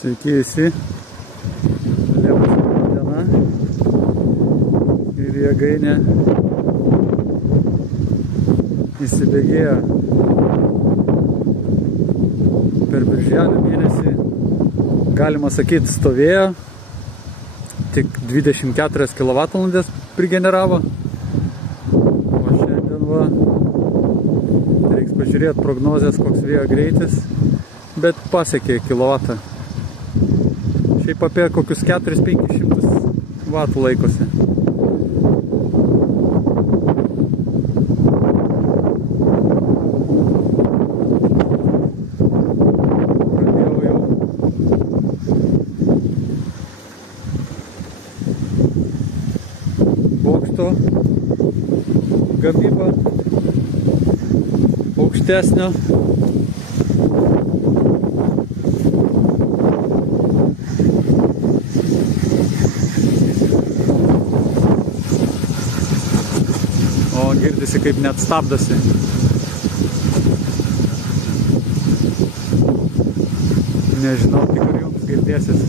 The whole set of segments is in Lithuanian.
Sveiki visi, Liepos diena ir jėgainė įsibėgėjo per birželio mėnesį, galima sakyti, stovėjo, tik 24 kWh prigeneravo, o šiandien va, reiks pažiūrėti prognozės, koks vėjo greitis, bet pasiekė kilovatą. Šiaip apie kokius 400–500 vatų laikosi. Pradėjau jau bokšto gamybą aukštesnio. O girdisi, kaip net stabdosi. Nežinau, tik ar jums girdėsis.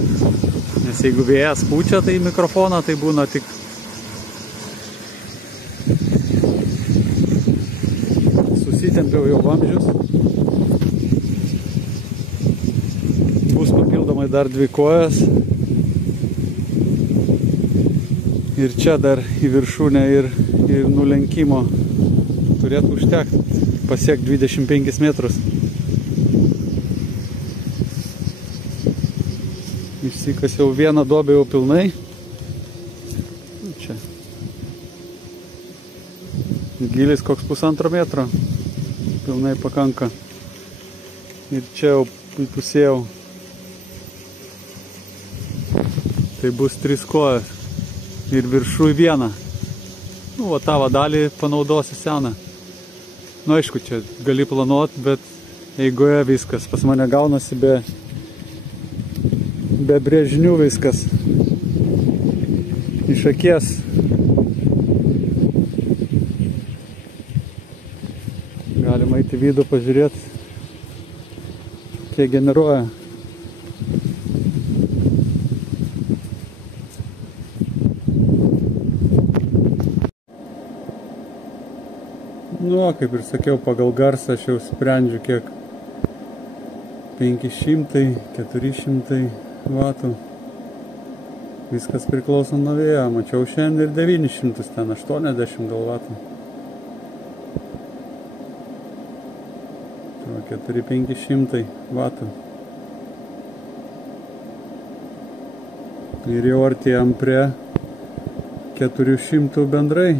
Nes jeigu vėjas pučia, tai mikrofoną, tai būna tik susitempiau jau vamzdžius. Bus papildomai dar 2 kojas. Ir čia dar į viršūnę ir nulenkimo turėtų užtekti pasiekti 25 metrus. Išsikasiau vieną duobę jau pilnai. Čia gilis koks 1,5 metro. Pilnai pakanka. Ir čia jau įpusėjau. Tai bus 3 kojas. Ir viršui vieną. Nu, o tą dalį panaudosiu seną. Nu, aišku, čia gali planuoti, bet eigoje viskas. Pas mane gaunasi be brėžinių viskas. Iš akies. Galima eiti į vidų pažiūrėti, kiek generuoja. Nu, kaip ir sakiau, pagal garsą aš jau sprendžiu, kiek 500–400 vatų. Viskas priklauso nuo vėjo. Mačiau šiandien ir 900, ten 80 gal vatų. 400–500 vatų. Ir jau artėjom prie 400 bendrai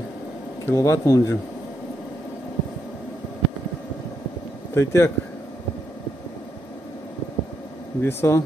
kilovatvalandžių. Tai tiek viso.